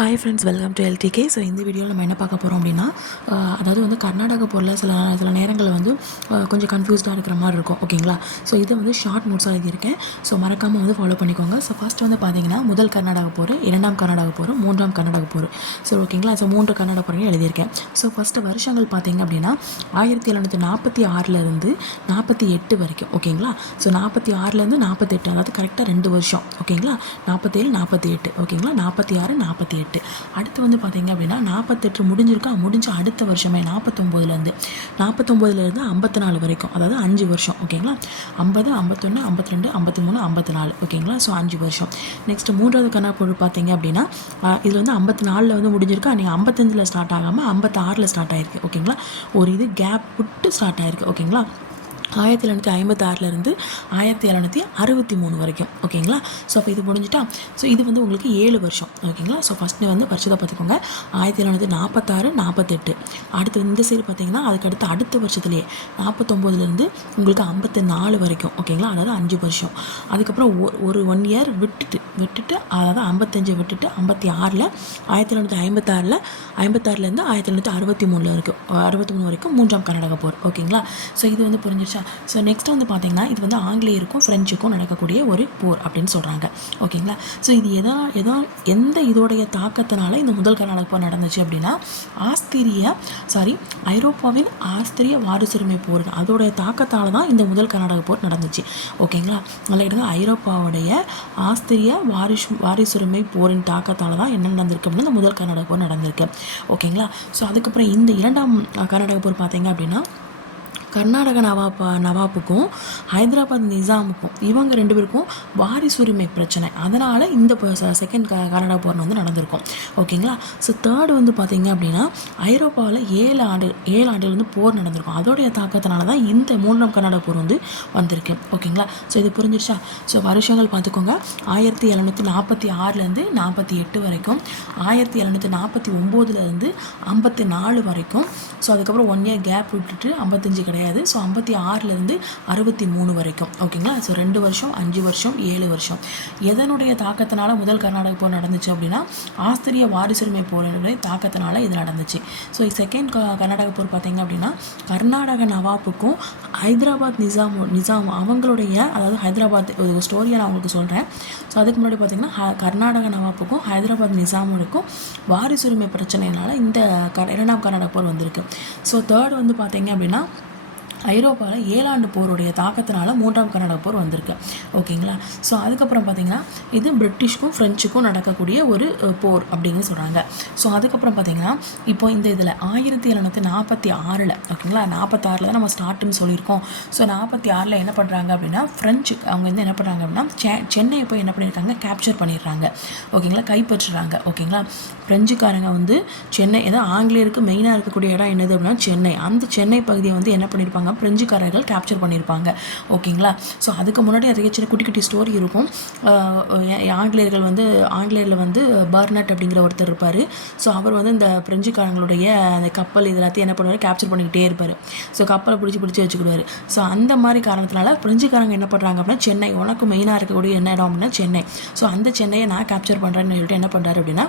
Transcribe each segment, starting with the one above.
Hi friends, welcome to LDK. So இந்த வீடியோவில் நம்ம என்ன பார்க்க போகிறோம் அப்படின்னா, அதாவது வந்து கர்நாடகா போரில் சில நேரங்களில் வந்து கொஞ்சம் கன்ஃபியூஸ்டாக இருக்கிற மாதிரி இருக்கும். ஓகேங்களா? ஸோ இதை வந்து ஷார்ட் நோட்ஸாக எழுதியிருக்கேன். ஸோ மறக்காமல் வந்து ஃபாலோ பண்ணிக்கோங்க. ஸோ ஃபஸ்ட் வந்து பார்த்தீங்கன்னா முதல் கர்நாடக போர், இரண்டாம் கர்நாடக போர், மூன்றாம் கர்நாடக போர். ஸோ ஓகேங்களா? ஸோ 3 கர்நாடக போரையும் எழுதியிருக்கேன். ஸோ ஃபஸ்ட்டு வருஷங்கள் பார்த்தீங்க அப்படின்னா 1746 48 வரைக்கும். ஓகேங்களா? ஸோ 46 48, அதாவது கரெக்டாக 2 வருஷம். ஓகேங்களா? 47 48. ஓகேங்களா? 46 48. அடுத்து வந்து பார்த்தீங்க அப்படின்னா 48 முடிஞ்ச அடுத்த வருஷமே 49 54 வரைக்கும், அதாவது 5 வருஷம். ஓகேங்களா? 50 51 52 53 54. ஓகேங்களா? ஸோ 5 வருஷம். நெக்ஸ்ட் மூன்றாவது கர்நாடக பார்த்தீங்க அப்படின்னா இதில் வந்து 54 வந்து முடிஞ்சிருக்கா, நீங்கள் 55 ஸ்டார்ட் ஆகாமல் 56 ஸ்டார்ட் ஆயிருக்கு. ஓகேங்களா? ஒரு இது கேப் விட்டு ஸ்டார்ட் ஆயிருக்கு. ஓகேங்களா? 1756 1763 வரைக்கும். ஓகேங்களா? ஸோ அப்போ இது முடிஞ்சிட்டா. ஸோ இது வந்து உங்களுக்கு 7 வருஷம். ஓகேங்களா? ஸோ ஃபஸ்ட்டு வந்து வருஷத்தை பார்த்துக்கோங்க. 1746 48. அடுத்து இந்த சைடு பார்த்தீங்கன்னா அதுக்கு அடுத்த வருஷத்துலேயே 49 உங்களுக்கு 54 வரைக்கும். ஓகேங்களா? அதாவது 5 வருஷம். அதுக்கப்புறம் ஒரு 1 இயர் விட்டுட்டு அதாவது 55 விட்டுட்டு 56 1756 1763 வரைக்கும் 63 வரைக்கும் மூன்றாம் கர்நாடக போர். ஓகேங்களா? ஸோ இது வந்து புரிஞ்சிருச்சா? ஸோ நெக்ஸ்ட் வந்து பார்த்தீங்கன்னா இது வந்து ஆங்கிலேயருக்கும் ஃப்ரெஞ்சுக்கும் நடக்கக்கூடிய ஒரு போர் அப்படின்னு சொல்கிறாங்க. ஓகேங்களா? ஸோ இது எந்த இதோடைய தாக்கத்தினால இந்த முதல் கர்நாடக போர் நடந்துச்சு அப்படின்னா ஐரோப்பாவின் ஆஸ்திரிய வாரிசுரிமை போர், அதோடைய தாக்கத்தால் தான் இந்த முதல் கர்நாடக போர் நடந்துச்சு. ஓகேங்களா? நல்லா ஐரோப்பாவுடைய ஆஸ்திரிய வாரிசுரிமை போரின் தாக்கத்தால் தான் என்ன நடந்திருக்கு அப்படின்னா இந்த முதல் கர்நாடக போர் நடந்திருக்கு. ஓகேங்களா? ஸோ அதுக்கப்புறம் இந்த இரண்டாம் கர்நாடக போர் பார்த்தீங்க அப்படின்னா கர்நாடக நவாப்புக்கும் ஹைதராபாத் நிசாமுக்கும் இவங்க 2 பேருக்கும் வாரிசுரிமை பிரச்சனை, அதனால் இந்த செகண்ட் கர்நாடக போர் வந்து நடந்திருக்கும். ஓகேங்களா? ஸோ தேர்டு வந்து பார்த்தீங்க அப்படின்னா ஐரோப்பாவில் 7 ஆண்டுகள் வந்து போர் நடந்திருக்கும். அதோடைய தாக்கத்தினால தான் இந்த மூன்றாம் கர்நாடக போர் வந்து வந்திருக்கு. ஓகேங்களா? ஸோ இது புரிஞ்சிருச்சா? ஸோ வருஷங்கள் பார்த்துக்கோங்க. 1746 48 வரைக்கும், 1749 54 வரைக்கும். ஸோ அதுக்கப்புறம் 1 இயர் கேப் விட்டுட்டு 55 கிடையாது. ஸோ 56 63 வரைக்கும். ஓகேங்களா? ஸோ 2 வருஷம் 5 வருஷம் 7 வருஷம். எதனுடைய தாக்கத்தினால முதல் கர்நாடக போர் நடந்துச்சு அப்படின்னா ஆஸ்திரிய வாரிசுரிமை போரினுடைய தாக்கத்தினால இது நடந்துச்சு. ஸோ செகண்ட் கர்நாடக போர் பார்த்தீங்க அப்படின்னா கர்நாடக நவாப்புக்கும் ஹைதராபாத் நிசாம் அவங்களுடைய, அதாவது ஹைதராபாத் ஒரு ஸ்டோரியை நான் உங்களுக்கு சொல்கிறேன். ஸோ அதுக்கு முன்னாடி பார்த்தீங்கன்னா கர்நாடக நவாப்புக்கும் ஹைதராபாத் நிசாமுக்கும் வாரிசுரிமை பிரச்சனைனால இந்த இரண்டாம் கர்நாடக போர் வந்திருக்கு. ஸோ தேர்ட் வந்து பார்த்தீங்க அப்படின்னா ஐரோப்பாவில் 7 ஆண்டு போருடைய தாக்கத்தினால மூன்றாம் கர்நாடக போர் வந்திருக்கு. ஓகேங்களா? ஸோ அதுக்கப்புறம் பார்த்தீங்கன்னா இது பிரிட்டிஷ்க்கும் ஃப்ரெஞ்சுக்கும் நடக்கக்கூடிய ஒரு போர் அப்படின்னு சொல்கிறாங்க. ஸோ அதுக்கப்புறம் பார்த்தீங்கன்னா இப்போ இந்த இதில் 1746 ஓகேங்களா, 46 தான் நம்ம ஸ்டார்ட்னு சொல்லியிருக்கோம். ஸோ 46 என்ன பண்ணுறாங்க அப்படின்னா ஃப்ரெஞ்சு அவங்க வந்து என்ன பண்ணுறாங்க அப்படின்னா சென்னையை போய் என்ன பண்ணியிருக்காங்க, கேப்சர் பண்ணிடுறாங்க. ஓகேங்களா? கைப்பற்றுறாங்க. ஓகேங்களா? ஃப்ரெஞ்சுக்காரங்க வந்து சென்னை, ஏதோ ஆங்கிலேயருக்கு மெயினாக இருக்கக்கூடிய இடம் என்னது அப்படின்னா சென்னை. அந்த சென்னை பகுதியை வந்து என்ன பண்ணியிருப்பாங்க, பிரெஞ்சுக்காரர்கள் கேப்சர் பண்ணியிருப்பாங்க. ஓகேங்களா? ஸோ அதுக்கு முன்னாடி நிறைய சின்ன குட்டி ஸ்டோரி இருக்கும். ஆங்கிலேயரில் வந்து பர்னட் அப்படிங்கிற ஒருத்தர் இருப்பார். ஸோ அவர் வந்து இந்த பிரெஞ்சுக்காரங்களுடைய அந்த கப்பல் இது எல்லாத்தையும் என்ன பண்ணுவார், கேப்சர் பண்ணிக்கிட்டே இருப்பார். ஸோ கப்பலை பிடிச்சி வச்சுக்கிடுவார். ஸோ அந்த மாதிரி காரணத்தினால பிரெஞ்சுக்காரங்க என்ன பண்ணுறாங்க அப்படின்னா சென்னை உனக்கு மெயினாக இருக்கக்கூடிய என்ன இடம் அப்படின்னா சென்னை. ஸோ அந்த சென்னையை நான் கேப்சர் பண்ணுறேன்னு சொல்லிட்டு என்ன பண்ணுறாரு அப்படின்னா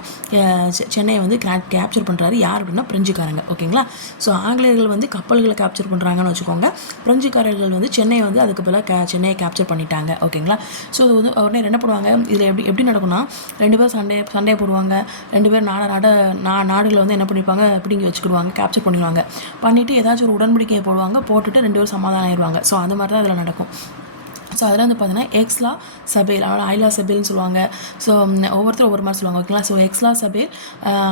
சென்னையை வந்து கேப்சர் பண்ணுறாரு. யார் அப்படின்னா பிரெஞ்சுக்காரங்க. ஓகேங்களா? ஸோ ஆங்கிலேயர்கள் வந்து கப்பல்களை கேப்சர் பண்ணுறாங்கன்னு வச்சுக்கோங்க. பிரெஞ்சுக்காரர்கள் வந்து சென்னையை வந்து அதுக்கு பதிலாக சென்னையை கேப்சர் பண்ணிட்டாங்க. ஓகேங்களா? ஸோ வந்து உடனே என்ன பண்ணுவாங்க, இதில் எப்படி நடக்கும்னா 2 பேர் சண்டையை போடுவாங்க. 2 பேர் நாடுகளை வந்து என்ன பண்ணிப்பாங்க, பிடிங்கி வச்சுக்கிடுவாங்க, கேப்சர் பண்ணிடுவாங்க. பண்ணிவிட்டு ஏதாச்சும் ஒரு உடன்படிக்கையை போட்டுட்டு 2 பேரும் சமாதானம் ஆயிடுவாங்க. ஸோ அது மாதிரி தான் இதில் நடக்கும். ஸோ அதில் வந்து பார்த்தீங்கன்னா எக்ஸ்லா சபேல், ஐலா சபேல்னு சொல்லுவாங்க. ஸோ ஒவ்வொருத்தரும் ஒவ்வொரு மாதிரி சொல்லுவாங்க. ஓகேங்களா? ஸோ எக்ஸ்லா சபேல்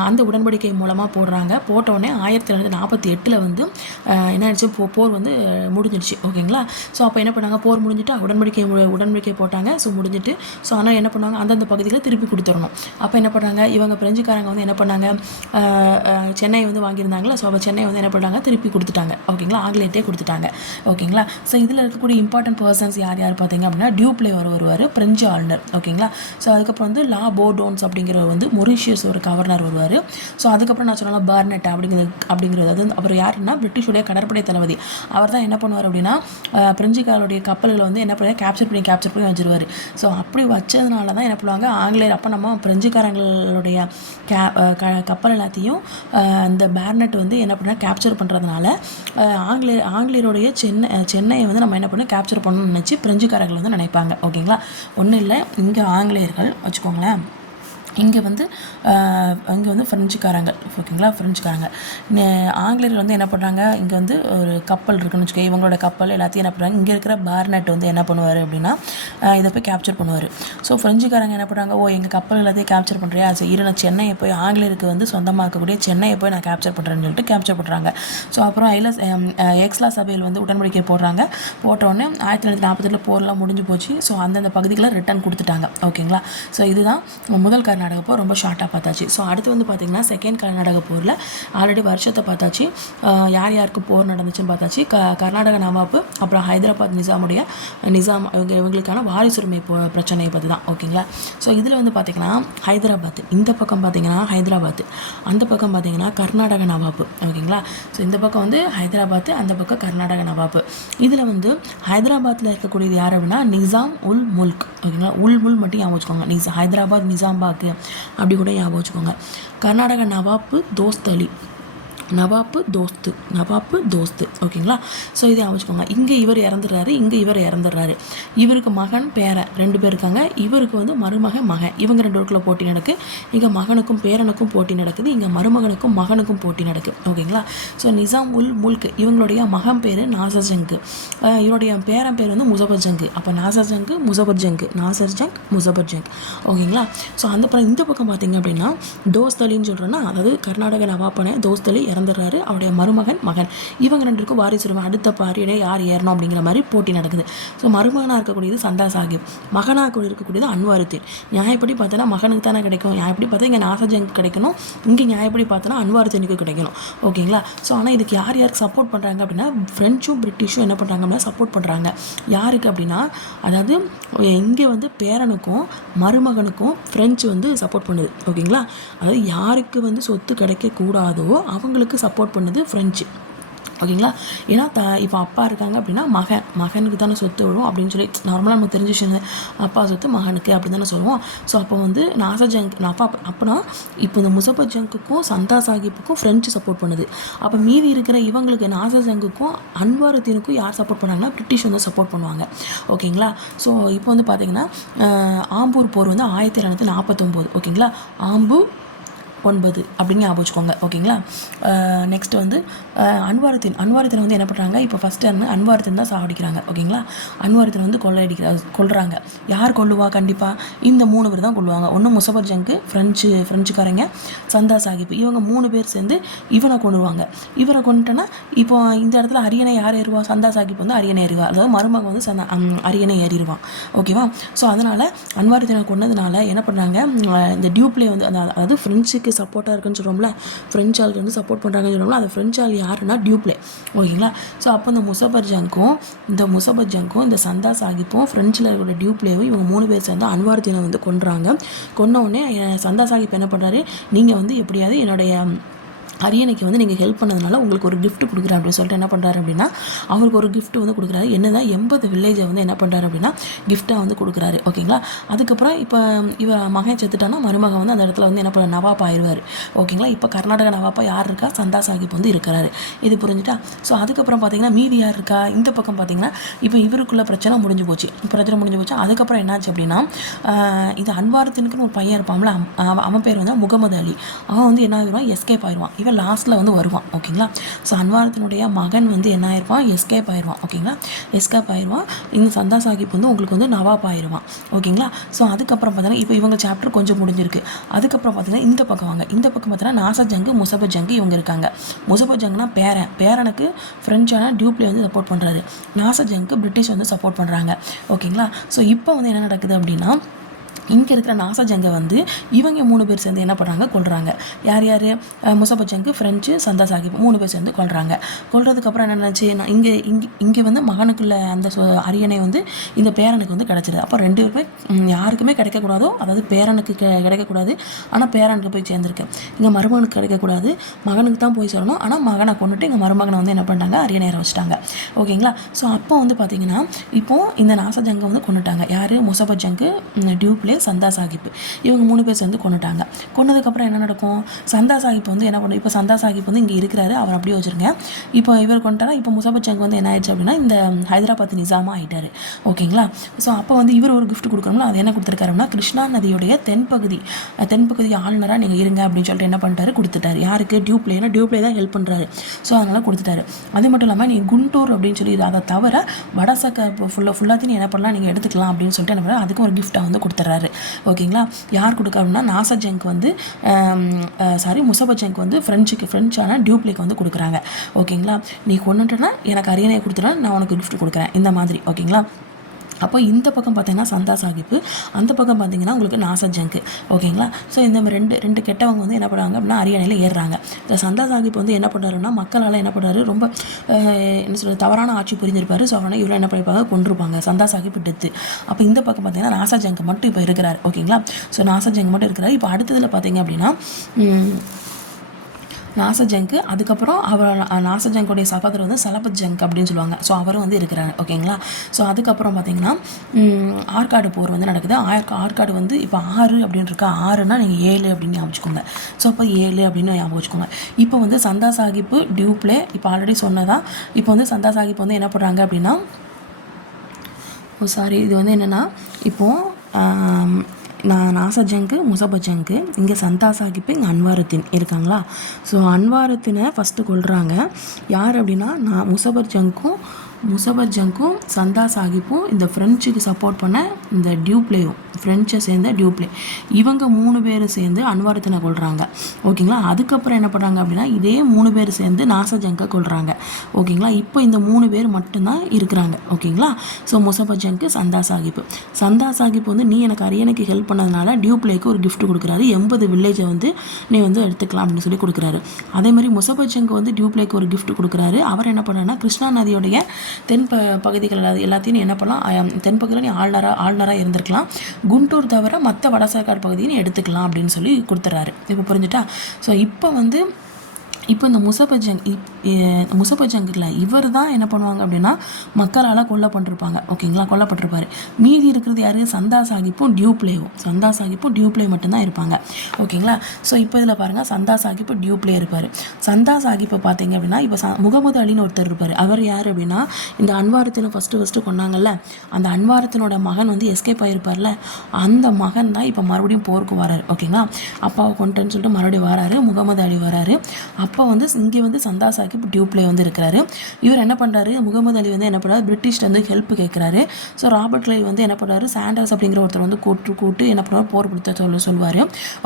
அந்த உடன்படிக்கை மூலமாக போட்டோடனே 1748 வந்து என்ன ஆயிடுச்சு, போர் வந்து முடிஞ்சிடுச்சு. ஓகேங்களா? ஸோ அப்போ என்ன பண்ணாங்க, போர் முடிஞ்சுட்டு உடன்படிக்கை போட்டாங்க. ஸோ முடிஞ்சிட்டு ஸோ ஆனால் என்ன பண்ணுவாங்க, அந்தந்த பகுதிகளை திருப்பி கொடுத்துடணும். அப்போ என்ன பண்ணுறாங்க, இவங்க பிரெஞ்சுக்காரங்க வந்து என்ன பண்ணாங்க, சென்னை வந்து வாங்கியிருந்தாங்களா. ஸோ அப்போ சென்னை வந்து என்ன பண்ணுறாங்க, திருப்பி கொடுத்துட்டாங்க. ஓகேங்களா? ஆங்கிலேயர்கிட்டே கொடுத்துட்டாங்க. ஓகேங்களா? ஸோ இதில் இருக்கக்கூடிய இம்பார்ட்டன்ட் பர்சன்ஸ் யார் யார் பார்த்தீங்க அப்படின்னா டியூப்ளே வருவார், பிரெஞ்சு ஆளுநர். ஓகேங்களா. ஸோ அதுக்கப்புறம் வந்து லா போர்டோன்ஸ் அப்படிங்கிறவர் வந்து மொரிஷியஸ் ஒரு கவர்னர் வருவார். ஸோ அதுக்கப்புறம் நான் சொன்னால பர்னெட் அப்படிங்கிறது அது அவர் யாருன்னா பிரிட்டிஷுடைய கடற்படை தளபதி. அவர் தான் என்ன பண்ணுவார் அப்படின்னா பிரெஞ்சுக்காரருடைய கப்பல்களை வந்து என்ன பண்ணுவார், கேப்சர் பண்ணி வச்சிருவார். ஸோ அப்படி வச்சதுனால தான் என்ன பண்ணுவாங்க ஆங்கிலேயர், அப்போ நம்ம பிரெஞ்சுக்காரங்களுடைய கப்பல் எல்லாத்தையும் அந்த பேர்னெட் வந்து என்ன பண்ண கேப்சர் பண்ணுறதுனால ஆங்கிலேயருடைய சென்னையை வந்து நம்ம என்ன பண்ண கேப்சர் பண்ணணும்னு நினச்சி பிரெஞ்சுக்காரர்கள் வந்து நினைப்பாங்க. ஓகேங்களா. ஒன்றும் இல்லை, இங்கே ஆங்கிலேயர்கள் வச்சுக்கோங்களேன், இங்கே வந்து ஃப்ரெஞ்சுக்காரங்க. ஓகேங்களா. ஃப்ரெஞ்சுக்காரங்க ஆங்கிலேயர்கள் வந்து என்ன பண்ணுறாங்க, இங்கே வந்து ஒரு கப்பல் இருக்குன்னு வச்சுக்கோ, இவங்களோட கப்பல் எல்லாத்தையும் என்ன பண்ணுறாங்க, இங்கே இருக்கிற பார்னெட் வந்து என்ன பண்ணுவார் அப்படின்னா இதை போய் கேப்சர் பண்ணுவார். ஸோ ஃப்ரெஞ்சுக்காரங்க என்ன பண்ணுறாங்க, எங்கள் கப்பல் எல்லாத்தையும் கேப்சர் பண்ணுறியா, ஸோ நான் சென்னையை போய் ஆங்கிலேயருக்கு வந்து சொந்தமாக இருக்கக்கூடிய சென்னையை போய் நான் கேப்சர் பண்ணுறேன்னு சொல்லிட்டு கேப்சர் பண்ணுறாங்க. ஸோ அப்புறம் எக்ஸ்லா சபையில் வந்து உடன்படிக்கை போடுறாங்க. போட்டோடனே 1948 போர்லாம் முடிஞ்சு போச்சு. ஸோ அந்தந்த பகுதிகளை ரிட்டர்ன் கொடுத்துட்டாங்க. ஓகேங்களா. ஸோ இதுதான் முதல் கர்நாடக போர், ரொம்ப ஷார்ட்டாக பார்த்தாச்சு. ஸோ அடுத்து வந்து பார்த்திங்கன்னா செகண்ட் கர்நாடக போரில் ஆல்ரெடி வருஷத்தை பார்த்தாச்சு, யார் யாருக்கு போர் நடந்துச்சுன்னு பார்த்தாச்சு. கர்நாடக நவாப்பு அப்புறம் ஹைதராபாத் நிசாம் இவங்களுக்கான வாரிசுரிமை பிரச்சனையை பற்றி தான். ஓகேங்களா. ஸோ இதில் வந்து பார்த்திங்கன்னா ஹைதராபாத், இந்த பக்கம் பார்த்திங்கன்னா ஹைதராபாத், அந்த பக்கம் பார்த்திங்கன்னா கர்நாடக நவாப்பு. ஓகேங்களா. ஸோ இந்த பக்கம் வந்து ஹைதராபாத், அந்த பக்கம் கர்நாடக நவாப்பு. இதில் வந்து ஹைதராபாத்தில் இருக்கக்கூடியது யார் அப்படின்னா நிசாம் உல் முல்க். ஓகேங்களா. உல் முல் மட்டும் ஞாபகம் வச்சுக்கோங்க. ஹைதராபாத் நிசாம்பாக்கு அப்படி கூட ஞாபகம் வச்சுக்கோங்க. கர்நாடக நவாப்பு நவாப்பு தோஸ்து. ஓகேங்களா. ஸோ இதை வச்சுக்கோங்க. இங்கே இவர் இறந்துடுறாரு, இங்கே இவர் இறந்துடுறாரு. இவருக்கு மகன் பேரன் 2 பேர் இருக்காங்க. இவருக்கு வந்து மகன். இவங்க 2 பேருக்குள்ள போட்டி நடக்கு. இங்கே மகனுக்கும் பேரனுக்கும் போட்டி நடக்குது, இங்கே மருமகனுக்கும் மகனுக்கும் போட்டி நடக்குது. ஓகேங்களா. ஸோ நிசாம் உல் முல்க் இவங்களுடைய மகன் பேர் நாசர்ஜங், இவருடைய பேரன் பேர் வந்து முசபர்ஜங். அப்போ நாசர்ஜங் முசபர்ஜங். ஓகேங்களா. ஸோ அந்த இந்த பக்கம் பார்த்தீங்க அப்படின்னா தோஸ்தலின்னு சொல்கிறேன்னா, அதாவது கர்நாடக நவாப்பனை தோஸ்தலி இறந்துடுறாரு, அவருடைய மருமகன் இவங்க 2 பேருக்கும் வாரிசுரிமை, அடுத்த பாரியில யார் ஏறணும் அப்படிங்கிற மாதிரி போட்டி நடக்குது. ஸோ மருமகனாக இருக்கக்கூடியது சந்தா சாஹிப், மகனாக இருக்கக்கூடியது அன்வாருத்தீன். நியாயப்படி பார்த்தோன்னா மகனுக்கு தானே கிடைக்கும், நியாயப்படி பார்த்தா இங்கே நாசர்ஜங்க்கு கிடைக்கணும், இங்கே நியாயப்படி பார்த்தோன்னா அன்வாருத்தீனுக்கு கிடைக்கணும். ஓகேங்களா. ஸோ ஆனால் இதுக்கு யாருக்கு சப்போர்ட் பண்ணுறாங்க அப்படின்னா ஃப்ரெஞ்சும் பிரிட்டிஷும் என்ன பண்ணுறாங்க அப்படின்னா சப்போர்ட் பண்ணுறாங்க. யாருக்கு அப்படின்னா, அதாவது இங்கே வந்து பேரனுக்கும் மருமகனுக்கும் ஃப்ரெஞ்சு வந்து சப்போர்ட் பண்ணுது. ஓகேங்களா. அதாவது யாருக்கு வந்து சொத்து கிடைக்கக்கூடாதோ அவங்களுக்கு சப்போர்ட் பண்ணுது ஃப்ரெஞ்சு. ஓகேங்களா. ஏன்னா இப்போ அப்பா இருக்காங்க அப்படின்னா மகனுக்கு தானே சொத்து விடும் அப்படின்னு சொல்லி நார்மலாக நமக்கு தெரிஞ்ச விஷயம், அப்பா சொத்து மகனுக்கு அப்படி தானே சொல்லுவோம். ஸோ அப்போ வந்து நாசர்ஜங் அப்போனா இப்போ இந்த முசபர்ஜங்குக்கும் சந்தா சாஹிப்புக்கும் ஃப்ரெஞ்சு சப்போர்ட் பண்ணுது. அப்போ மீதி இருக்கிற இவங்களுக்கு நாசர்ஜங்குக்கும் அன்வாருத்தீனுக்கும் யார் சப்போர்ட் பண்ணாங்கன்னா பிரிட்டிஷ் வந்து சப்போர்ட் பண்ணுவாங்க. ஓகேங்களா. ஸோ இப்போ வந்து பார்த்தீங்கன்னா ஆம்பூர் போர் வந்து 1749. ஓகேங்களா. ஆம்பூர் 9 அப்படின்னு ஞாபகம் வச்சுக்கோங்க. ஓகேங்களா. நெக்ஸ்ட் வந்து அன்வாருத்தீன் வந்து என்ன பண்ணுறாங்க, இப்போ ஃபஸ்ட்டு அன்வாருத்தீன் தான் சாவடிக்கிறாங்க. ஓகேங்களா. அன்வாருத்தீன் வந்து கொல்றாங்க. யார் கொல்லுவா, கண்டிப்பாக இந்த 3 பேர் தான் கொல்லுவாங்க. ஒன்று முசபர்ஜங்கு, ஃப்ரெஞ்சுக்காரங்க, சந்தா சாஹிப், இவங்க 3 பேர் சேர்ந்து இவனை கொண்டுருவாங்க. இவரை கொண்டுட்டோன்னா இப்போ இந்த இடத்துல அரியணை யார் ஏறுவா, சந்தா சாஹிப் வந்து அரியணை ஏறுவா, அதாவது மருமகன் வந்து அரியணை ஏறிடுவான். ஓகேவா. ஸோ அதனால் அன்வாருத்தீனை கொண்டதுனால என்ன பண்ணுறாங்க, இந்த டியூப்ளே வந்து அதாவது ஃப்ரெஞ்சுக்கு சப்போர்ட்டாக இருக்குன்னு சொல்கிறோம்ல, ஃப்ரெஞ்ச் ஆளுக்கு வந்து சப்போர்ட் பண்ணுறாங்கன்னு சொல்கிறோம்ல, அது ஃப்ரெஞ்ச் ஆள் யாருன்னா டியூப்ளே. ஓகேங்களா. ஸோ அப்போ இந்த முசபர்ஜங்கும் இந்த சந்தா சாஹிப்பும் ஃப்ரெஞ்சில் இருக்கிற டியூப்ளேவும் இவங்க 3 பேர் சேர்ந்து அன்வாருத்தீனை வந்து கொன்றாங்க. கொன்ன உடனே சந்தா சாஹிப் என்ன பண்ணுறாரு, நீங்கள் வந்து எப்படியாவது என்னுடைய அரியணைக்கு வந்து நீங்கள் ஹெல்ப் பண்ணதுனால உங்களுக்கு ஒரு கிஃப்ட் கொடுக்குறேன் அப்படின்னு சொல்லிட்டு என்ன பண்ணுறாரு அப்படின்னா அவருக்கு ஒரு கிஃப்ட் வந்து கொடுக்குறாரு. என்னதான் 80 வில்லேஜை வந்து என்ன பண்ணுறாரு அப்படின்னா கிஃப்டாக வந்து கொடுக்குறாரு. ஓகேங்களா. அதுக்கப்புறம் இப்போ இவர் மகன் செத்துட்டானா மருமகன் வந்து அந்த இடத்துல வந்து என்ன பண்ண நவாப் ஆயிடுவார். ஓகேங்களா. இப்போ கர்நாடக நவாப்பா யார் இருக்கா, சந்தா சாஹிப் வந்து இருக்கிறாரு. இது புரிஞ்சுட்டா. ஸோ அதுக்கப்புறம் பார்த்தீங்கன்னா மீதி யார் இருக்கா, இந்த பக்கம் பார்த்தீங்கன்னா இப்போ இவருக்குள்ள பிரச்சனை முடிஞ்சு போச்சு. அதுக்கப்புறம் என்னாச்சு அப்படின்னா இது அன்வாருத்தீனுக்குன்னு ஒரு பையன் இருப்பான்ல, அவன் பேர் வந்து முகமது அலி. அவன் வந்து என்ன ஆகிடுவான், எஸ்கேப் ஆயிடுவான். இவன் லாஸ்ட்டில் வந்து வருவான். ஓகேங்களா. ஸோ அன்வாருத்தீனுடைய மகன் வந்து என்ன ஆயிருப்பான், எஸ்கேப் ஆயிடுவான். ஓகேங்களா. எஸ்கேப் ஆயிடுவான். இந்த சந்தா சாஹிப் வந்து உங்களுக்கு வந்து நவாப் ஆயிடுவான். ஓகேங்களா. ஸோ அதுக்கப்புறம் பார்த்தீங்கன்னா இப்போ இவங்க சாப்டர் கொஞ்சம் முடிஞ்சிருக்கு. அதுக்கப்புறம் பார்த்தீங்கன்னா இந்த பக்கம் பார்த்தீங்கன்னா நாசர்ஜங்கு, முசபர்ஜங்கு இவங்க இருக்காங்க. முசபர்ஜங்னா பேரனுக்கு ஃப்ரெஞ்சான டியூப்ளே வந்து சப்போர்ட் பண்ணுறாரு. நாசர்ஜங்கு பிரிட்டிஷ் வந்து சப்போர்ட் பண்ணுறாங்க. ஓகேங்களா. ஸோ இப்போ வந்து என்ன நடக்குது அப்படின்னா இங்கே இருக்கிற நாசா ஜங்கை வந்து இவங்க 3 பேர் சேர்ந்து என்ன பண்ணுறாங்க, கொள்கிறாங்க. யார் யார்? முசபத் ஜங்கு, ஃப்ரெஞ்சு, சந்தா சாஹிப் 3 பேர் சேர்ந்து கொள்கிறாங்க. கொள்றதுக்கப்புறம் என்ன நினச்சி, நான் இங்கே வந்து மகனுக்குள்ள அந்த அரியணை வந்து இந்த பேரனுக்கு வந்து கிடச்சிது. அப்போ 2 பேருமே யாருக்குமே கிடைக்கக்கூடாதோ, அதாவது பேரனுக்கு கிடைக்கக்கூடாது, ஆனால் பேரனுக்கு போய் சேர்ந்துருக்கு. இங்கே மருமகனுக்கு கிடைக்கக்கூடாது, மகனுக்கு தான் போய் சொல்லணும். ஆனால் மகனை கொண்டுட்டு இங்கே மருமகனை வந்து என்ன பண்ணிட்டாங்க, அரியணை வச்சுட்டாங்க. ஓகேங்களா? ஸோ அப்போ வந்து பார்த்தீங்கன்னா இப்போது இந்த நாசா ஜங்கை வந்து கொண்டுட்டாங்க. யார்? முசபத் ஜங்கு, டியூப்ளே, சந்தா சாஹிப் இவங்க 3 பேர் சேர்ந்து கொண்டுட்டாங்க. கொண்டதுக்கப்புறம் என்ன நடக்கும்? சந்தா சாஹிப் வந்து என்ன பண்ணும்? இப்போ சந்தா சாஹிப் வந்து இங்கே இருக்கிறாரு, அவர் அப்படியே வச்சுருங்க. இப்போ இவர் கொண்டுட்டாரா. இப்போ முசபத் ஜங் வந்து என்ன ஆயிடுச்சு அப்படின்னா இந்த ஹைதராபாத் நிஜாமா ஆகிட்டார். ஓகேங்களா? ஸோ அப்போ வந்து இவர் ஒரு கிஃப்ட் கொடுக்கணும்னா அது என்ன கொடுத்துருக்காரு அப்படின்னா, கிருஷ்ணா நதியுடைய தென்பகுதி ஆளுநராக நீங்கள் இருங்க அப்படின்னு சொல்லிட்டு என்ன பண்ணிட்டாரு, கொடுத்துட்டாரு. யாருக்கு? டியூப்ளேனா டியூப்ளே தான் ஹெல்ப் பண்ணுறாரு. ஸோ அதனால் கொடுத்துட்டாரு. அது மட்டும் இல்லாமல் நீ குண்டூர் அப்படின்னு சொல்லி அதை தவிர வடசக்க ஃபுல்லாத்தையும் என்ன பண்ணலாம், நீங்கள் எடுத்துக்கலாம் அப்படின்னு சொல்லிட்டு என்ன பண்ணுறாரு, அதுக்கும் ஒரு கிஃப்ட்டை வந்து கொடுத்துட்றாரு. ஓகேங்களா? யார் கொடுக்கணும்னா நாசா ஜங்க் வந்து முசபத் ஜங்க் வந்து ஃப்ரெஞ்சான டியூப்ளேக்கு வந்து கொடுக்குறாங்க. ஓகேங்களா? நீ கொண்டுட்டேன்னா எனக்கு அரியணையை கொடுத்துட்டா நான் உனக்கு கிஃப்ட் கொடுக்குறேன், இந்த மாதிரி. ஓகேங்களா? அப்போ இந்த பக்கம் பார்த்தீங்கன்னா சந்தா சாஹிப்பு, அந்த பக்கம் பார்த்தீங்கன்னா உங்களுக்கு நாசா ஜங்கு. ஓகேங்களா? ஸோ இந்த ரெண்டு கெட்டவங்க வந்து என்ன பண்ணுறாங்க அப்படின்னா அரியணையில் ஏறுறாங்க. இந்த சந்தா சாஹிப் வந்து என்ன பண்ணுறாருன்னா மக்களால் என்ன பண்ணுறாரு, ரொம்ப என்ன சொல்கிறது, தவறான ஆட்சி புரிஞ்சிருப்பாரு. ஸோ அவனை இவ்வளோ என்ன பண்ணிப்பாங்க, கொண்டிருப்பாங்க. சந்தா சாஹிப் டெத்து. அப்போ இந்த பக்கம் பார்த்தீங்கன்னா நாசா ஜங்கு மட்டும் இப்போ இருக்கிறார். ஓகேங்களா? ஸோ நாசா ஜங்கு மட்டும் இருக்கிறார். இப்போ அடுத்ததில் பார்த்தீங்க அப்படின்னா நாசா ஜங்கு, அதுக்கப்புறம் அவர் நாசா ஜங்குடைய சகோதரர் வந்து சலபத் ஜங்க் அப்படின்னு சொல்லுவாங்க. ஸோ அவரும் வந்து இருக்கிறாங்க. ஓகேங்களா? ஸோ அதுக்கப்புறம் பார்த்தீங்கன்னா ஆற்காடு போர் வந்து நடக்குது. ஆற்காடு வந்து இப்போ 6 அப்படின்னு இருக்கா, 6னா நீங்கள் 7 அப்படின்னு ஞாபகம் வச்சுக்கோங்க. ஸோ அப்போ 7 அப்படின்னு ஞாபகம் வச்சுக்கோங்க. இப்போ வந்து சந்தா சாஹிப்பு, டியூப்ளே இப்போ ஆல்ரெடி சொன்னதான். இப்போ வந்து சந்தா சாஹிப் வந்து என்ன பண்ணுறாங்க அப்படின்னா, இது வந்து என்னென்னா இப்போது நாசா ஜங்கு, முசபத் ஜங்கு, இங்கே சந்தா சாஹிப்பு, இங்கே அன்வாருத்தீன் இருக்காங்களா. ஸோ அன்வாருத்தீனை ஃபஸ்ட்டு கொள்கிறாங்க. யார் அப்படின்னா முசபத் ஜங்கும் சந்தா சாஹிப்பும் இந்த ஃப்ரெஞ்சுக்கு சப்போர்ட் பண்ண இந்த டியூப்ளேயும், ஃப்ரெஞ்சை சேர்ந்த டியூப்ளே, இவங்க 3 பேர் சேர்ந்து அன்வாருத்தீனை கொள்கிறாங்க. ஓகேங்களா? அதுக்கப்புறம் என்ன பண்ணுறாங்க அப்படின்னா இதே 3 பேர் சேர்ந்து நாசா ஜங்கை கொள்கிறாங்க. ஓகேங்களா? இப்போ இந்த 3 பேர் மட்டும்தான் இருக்கிறாங்க. ஓகேங்களா? ஸோ முசபத் ஜங்கு, சந்தா சாஹிப் வந்து நீ எனக்கு அரியணைக்கு ஹெல்ப் பண்ணதுனால டியூப்ளேக்கு ஒரு கிஃப்ட் கொடுக்குறாரு. 80 வில்லேஜை வந்து நீ வந்து எடுத்துக்கலாம் அப்படின்னு சொல்லி கொடுக்குறாரு. அதே மாதிரி முசபத் ஜங்கு வந்து டியூப்ளேக்கு ஒரு கிஃப்ட் கொடுக்குறாரு. அவர் என்ன பண்ணுறாருன்னா கிருஷ்ணா நதியோடைய பகுதிகள் எல்லாத்தையும் என்ன பண்ணலாம், தென்பகுதியில் நீ ஆளுநராக இருந்திருக்கலாம், குண்டூர் தவிர மற்ற வடசர்க்காடு பகுதியை நீ எடுத்துக்கலாம் அப்படின்னு சொல்லி கொடுத்துட்றாரு. இப்போ புரிஞ்சுட்டா? ஸோ இப்போ இந்த முசபத் ஜங்குல இவர் தான் என்ன பண்ணுவாங்க அப்படின்னா மக்களால் கொல்லப்பட்டிருப்பாங்க. ஓகேங்களா? கொல்லப்பட்டிருப்பாரு. மீதி இருக்கிறது யார்? சந்தா சாஹிப்பும் டியூப்ளே மட்டும்தான் இருப்பாங்க. ஓகேங்களா? ஸோ இப்போ இதில் பாருங்கள், சந்தா சாஹிப்பு, டியூப்ளே இருப்பார். சந்தா சாஹிப்பை பார்த்தீங்க அப்படின்னா இப்போ முகமது அலின்னு ஒருத்தர் இருப்பார். அவர் யார் அப்படின்னா இந்த அன்வாரத்தினை ஃபஸ்ட்டு கொண்டாங்கல்ல, அந்த அன்வாரத்தினோட மகன் வந்து எஸ்கேப் ஆகிருப்பார்ல, அந்த மகன் தான் இப்போ மறுபடியும் போருக்கு வராரு. ஓகேங்களா? அப்பாவை கொண்டுன்னு சொல்லிட்டு மறுபடியும் வராரு, முகமது அலி வராரு. அப்போ வந்து இங்கே வந்து சந்தா சாஹிப், டியூப்ளே வந்து இருக்கிறாரு. இவர் என்ன பண்ணுறாரு, முகமது அலி வந்து என்ன பண்ணுறாரு, பிரிட்டிஷ்ல வந்து ஹெல்ப் கேட்குறாரு. ஸோ ராபர்ட் கிளைவ் வந்து என்ன பண்ணுறாரு, சாண்டர்ஸ் அப்படிங்கிற ஒருத்தர் வந்து கூட்டு என்ன பண்ணுவார், போர் பிடித்த சொல்லுவார்.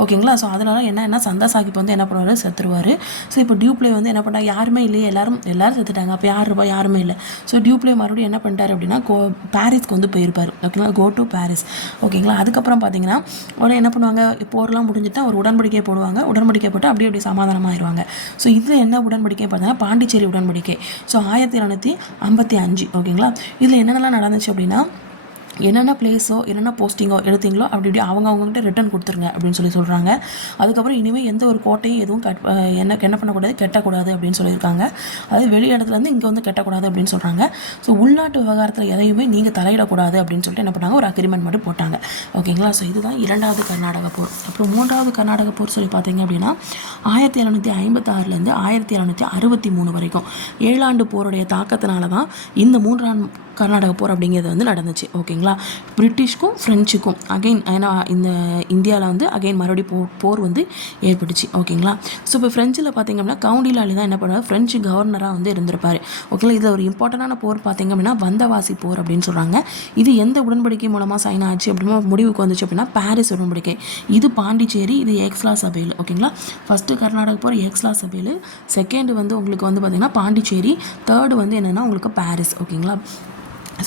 ஓகேங்களா? ஸோ அதனால என்ன சந்தா சாஹிப் வந்து என்ன பண்ணுவார், செத்துருவார். ஸோ இப்போ டியூப்ளே வந்து என்ன பண்ணுறாரு, யாருமே இல்லையே, எல்லாரும் செத்துட்டாங்க. அப்போ யாருமே இல்லை. ஸோ டியூப்ளே மறுபடியும் என்ன பண்ணிட்டார் அப்படின்னா பாரிஸ்க்கு வந்து போயிருப்பார். ஓகேங்களா? Go to Paris. ஓகேங்களா? அதுக்கப்புறம் பார்த்தீங்கன்னா உடனே என்ன பண்ணுவாங்க, போர்லாம் முடிஞ்சுட்டா ஒரு உடன்படிக்கை போடுவாங்க. உடன்படிக்கை போட்டு அப்படியே சமாதானமாகிடுவாங்க. ஸோ இதில் என்ன உடன்படிக்கை பார்த்தீங்கன்னா பாண்டிச்சேரி உடன்படிக்கை. ஸோ 1755. ஓகேங்களா? இதில் என்னென்னலாம் நடந்துச்சு அப்படின்னா என்னென்ன பிளேஸோ என்னென்ன போஸ்டிங்கோ எடுத்தீங்களோ அப்படி அவங்ககிட்ட ரிட்டர்ன் கொடுத்துருங்க அப்படின்னு சொல்கிறாங்க. அதுக்கப்புறம் இனிமேல் எந்த ஒரு கோட்டையும் எதுவும் என்ன பண்ணக்கூடாது, கெட்டக்கூடாது அப்படின்னு சொல்லியிருக்காங்க. அதாவது வெளி இடத்துலேருந்து இங்கே வந்து கெட்டக்கூடாது அப்படின்னு சொல்கிறாங்க. ஸோ உள்நாட்டு விவகாரத்தில் எதையுமே நீங்கள் தலையிடக்கூடாது அப்படின்னு சொல்லிட்டு என்ன பண்ணாங்க, ஒரு அக்ரிமெண்ட் மட்டும் போட்டாங்க. ஓகேங்களா? ஸோ இதுதான் 2வது கர்நாடக போர். அப்புறம் 3வது கர்நாடக போர் சொல்லி பார்த்தீங்க அப்படின்னா 1756 1763 வரைக்கும் 7 ஆண்டு போருடைய தாக்கத்தினால தான் இந்த 3ஆம் கர்நாடக போர் அப்படிங்கிறது வந்து நடந்துச்சு. ஓகேங்களா? பிரிட்டிஷ்க்கும் ஃப்ரெஞ்சுக்கும் அகைன், ஏன்னா இந்த இந்தியாவில் வந்து அகைன் மறுபடியும் போர் வந்து ஏற்பட்டுச்சு. ஓகேங்களா? ஸோ இப்போ ஃப்ரெஞ்சில் பார்த்தீங்க அப்படின்னா கவுண்டிலாலி தான் என்ன பண்ணுவார், ஃப்ரெஞ்சு கவர்னராக வந்து இருந்திருப்பார். ஓகேங்களா? இதில் ஒரு இம்பார்ட்டண்டான போர் பார்த்தீங்க அப்படின்னா வந்தவாசி போர் அப்படின்னு சொல்கிறாங்க. இது எந்த உடன்படிக்கை மூலமாக சைன் ஆச்சு அப்படின்னா முடிவுக்கு வந்துச்சு அப்படின்னா பாரிஸ் உடன்படிக்கை. இது பாண்டிச்சேரி, இது எக்ஸ்லா சபையில். ஓகேங்களா? ஃபஸ்ட்டு கர்நாடக போர் எக்ஸ்லா சபையில், செகண்ட் வந்து உங்களுக்கு வந்து பார்த்திங்கன்னா பாண்டிச்சேரி, தேர்டு வந்து என்னென்னா உங்களுக்கு பாரிஸ். ஓகேங்களா?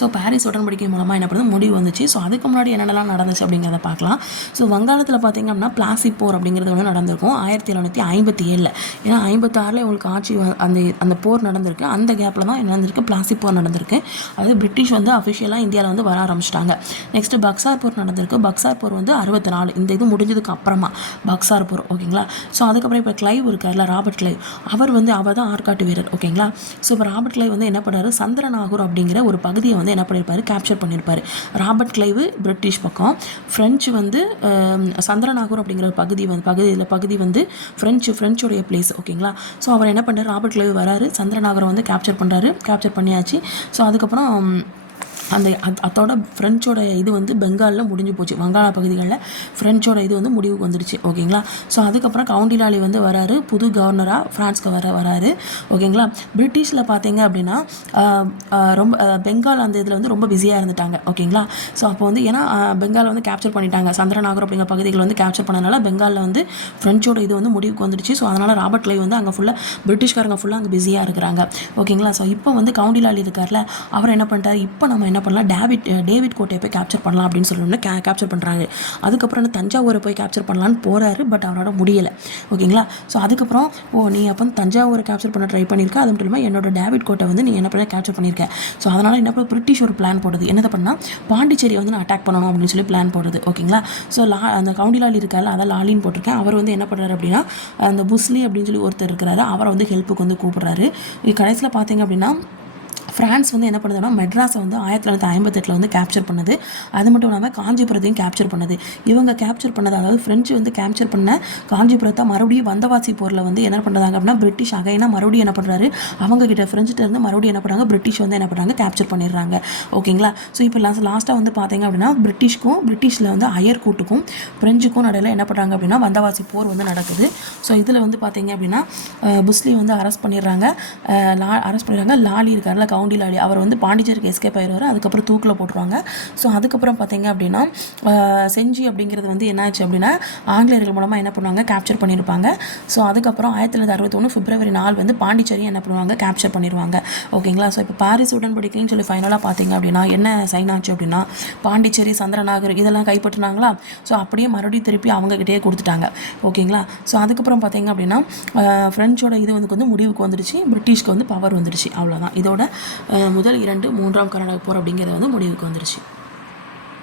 ஸோ பாரிஸ் உடன்படிக்கை மூலமாக என்ன பண்ணுறது முடிவு வந்துச்சு. ஸோ அதுக்கு முன்னாடி என்னென்னலாம் நடந்துச்சு அப்படிங்கிறத பார்க்கலாம். ஸோ வங்காளத்தில் பார்த்திங்க அப்படின்னா பிளாசி போர் அப்படிங்கிறது ஒன்று நடந்திருக்கும் 1757. ஏன்னா 56 உங்களுக்கு ஆட்சி அந்த போர் நடந்திருக்கு. அந்த கேப்பில் தான் என்ன நடந்திருக்கு, பிளாசி போர் நடந்திருக்கு. அதாவது பிரிட்டிஷ் வந்து அஃபிஷியலாக இந்தியாவில் வந்து வர ஆரம்பிச்சிட்டாங்க. நெக்ஸ்ட்டு பக்சார் போர் நடந்திருக்கு. பக்சார் போர் வந்து 64, இந்த இது முடிஞ்சதுக்கு அப்புறமா பக்சார் போர். ஓகேங்களா. ஸோ அதுக்கப்புறம் இப்போ கிளைவ் இருக்கார்ல, ராபர்ட் கிளைவ், அவர் தான் ஆற்காட்டு வீரர். ஓகேங்களா. ஸோ இப்போ ராபர்ட் கிளைவ் வந்து என்ன பண்ணுறாரு, சந்திரநாகூர் அப்படிங்கிற ஒரு பகுதியை வந்து என்ன பண்ணியிருப்பாரு, கேப்சர் பண்ணியிருப்பாரு. ராபர்ட் கிளைவ் பிரிட்டிஷ் பக்கம், ஃப்ரெஞ்சு வந்து சந்திரநாகூர் அப்படிங்கிற பகுதி வந்து ஃப்ரெஞ்சோடைய பிளேஸ். ஓகேங்களா. ஸோ அவர் என்ன பண்ணுறாரு, ராபர்ட் கிளைவ் வராரு, சந்திரநாகூரை வந்து கேப்சர் பண்ணியாச்சு. ஸோ அதுக்கப்புறம் அதோட ஃப்ரெஞ்சோட இது வந்து பெங்காலில் முடிஞ்சு போச்சு. வங்காள பகுதிகளில் ஃப்ரெஞ்சோட இது வந்து முடிவுக்கு வந்துடுச்சு. ஓகேங்களா. ஸோ அதுக்கப்புறம் கவுண்டிலாலி வந்து வராரு, புது கவர்னராக ஃப்ரான்ஸ்க்கு வராரு. ஓகேங்களா. பிரிட்டிஷில் பார்த்தீங்க அப்படின்னா ரொம்ப பெங்கால் அந்த இதில் வந்து ரொம்ப பிஸியாக இருந்துட்டாங்க. ஓகேங்களா. ஸோ அப்போ வந்து ஏன்னா பெங்காலை வந்து கேப்சர் பண்ணிட்டாங்க, சந்திரநாகர் அப்படிங்கிற பகுதிகள் வந்து கேப்சர் பண்ணனால பெங்காலில் வந்து ஃப்ரெஞ்சோட இது வந்து முடிவுக்கு வந்துடுச்சு. ஸோ அதனால் ராபர்ட் கிளைவ் வந்து அங்கே ஃபுல்லாக பிரிட்டிஷ்காரங்க ஃபுல்லாக அங்கே பிஸியாக இருக்கிறாங்க. ஓகேங்களா. ஸோ இப்போ வந்து கவுண்டிலாலி இருக்கார்ல, அவர் என்ன பண்ணிட்டார், இப்போ நம்ம என்ன பண்ணலாம், டேவிட் கோட்டையை போய் கேப்சர் பண்ணலாம் அப்படின்னு சொல்லணும்னு கேப்சர் பண்ணுறாரு. அதுக்கப்புறம் தஞ்சாவூரை போய் கேப்சர் பண்ணலான்னு போகிறாரு. பட் அவரோட முடியலை. ஓகேங்களா. ஸோ அதுக்கப்புறம் நீ அப்போ தஞ்சாவூரை கேப்சர் பண்ண ட்ரை பண்ணியிருக்க, அது மட்டும் இல்லாமல் என்னோட டேவிட் கோட்டை வந்து நீ என்ன பண்ண கேப்சர் பண்ணியிருக்க. ஸோ அதனால் என்ன பண்ண, பிரிட்டிஷ் ஒரு பிளான் போடுது. என்னதை பண்ணால் பாண்டிச்சேரியை வந்து நான் அட்டாக் பண்ணணும் அப்படின்னு சொல்லி பிளான் போடுது. ஓகேங்களா. ஸோ அந்த கவுண்டிலாலி இருக்காரு, அதான் லாலின்னு போட்டிருக்கேன். அவர் வந்து என்ன பண்ணுறாரு அப்படின்னா, அந்த புஸ்லி அப்படின்னு சொல்லி ஒருத்தர் இருக்கிறாரு, அவரை வந்து ஹெல்ப்புக்கு வந்து கூப்பிட்றாரு. கடைசியில் பார்த்தீங்க அப்படின்னா ஃப்ரான்ஸ் வந்து என்ன பண்ணுதுன்னா, மெட்ராஸை வந்து 1958 வந்து கேப்சர் பண்ணுது. அது மட்டும் இல்லாமல் காஞ்சிபுரத்தையும் கேப்சர் பண்ணுது. இவங்க கேப்சர் பண்ணது, அதாவது ஃப்ரெஞ்சு வந்து கேப்சர் பண்ண காஞ்சிபுரத்தை மறுபடியும் வந்தவாசி போரில் வந்து என்ன பண்ணுறாங்க அப்படின்னா, பிரிட்டிஷ் அகைனா மறுபடியும் என்ன பண்ணுறாரு, அவங்க கிட்ட ஃப்ரெஞ்சிட்ட இருந்து மறுபடியும் என்ன பண்ணுறாங்க, பிரிட்டிஷ் வந்து என்ன பண்ணுறாங்க, கேப்சர் பண்ணிடுறாங்க. ஓகேங்களா. ஸோ இப்போ லாஸ்ட்டாக வந்து பார்த்தீங்க அப்படின்னா, பிரிட்டிஷில் வந்து அயர்கூட்டுக்கும் ஃப்ரெஞ்சுக்கும் நடுவில் என்ன பண்ணுறாங்க அப்படின்னா, வந்தவாசி போர் வந்து நடக்குது. ஸோ இதில் வந்து பார்த்தீங்க அப்படின்னா புஸ்லி வந்து அரெஸ்ட் பண்ணிடுறாங்க. லாலி இருக்கார்ல, கவுண்டிலாலி, அவர் வந்து பாண்டிச்சேரிக்கு எஸ்கேப் ஆயிடுவார். அதுக்கப்புறம் தூக்கில் போட்டுருவாங்க. ஸோ அதுக்கப்புறம் பார்த்தீங்க அப்படின்னா செஞ்சி அப்படிங்கிறது வந்து என்னாச்சு அப்படின்னா, ஆங்கிலேயர்கள் மூலமாக என்ன பண்ணுவாங்க, கேப்சர் பண்ணியிருப்பாங்க. ஸோ அதுக்கப்புறம் 1961 பிப்ரவரி 4 வந்து பாண்டிச்சேரி என்ன பண்ணுவாங்க, கேப்சர் பண்ணிடுவாங்க. ஓகேங்களா. ஸோ இப்போ பாரிஸ் உடன்படிக்கைன்னு சொல்லி ஃபைனலாக பார்த்தீங்க அப்படின்னா என்ன சைன் ஆச்சு அப்படின்னா, பாண்டிச்சேரி, சந்திரநாகர் இதெல்லாம் கைப்பற்றினாங்களா. ஸோ அப்படியே மறுபடியும் திருப்பி அவங்ககிட்டயே கொடுத்துட்டாங்க. ஓகேங்களா. ஸோ அதுக்கப்புறம் பார்த்தீங்க அப்படின்னா ஃப்ரெஞ்சோட இது வந்து முடிவுக்கு வந்துடுச்சு, பிரிட்டிஷ்க்கு வந்து பவர் வந்துடுச்சு. அவ்வளோதான். இதோட முதல் 2, 3ஆம் கர்நாடக போர் அப்படிங்கிறது வந்து முடிவுக்கு வந்துருச்சு.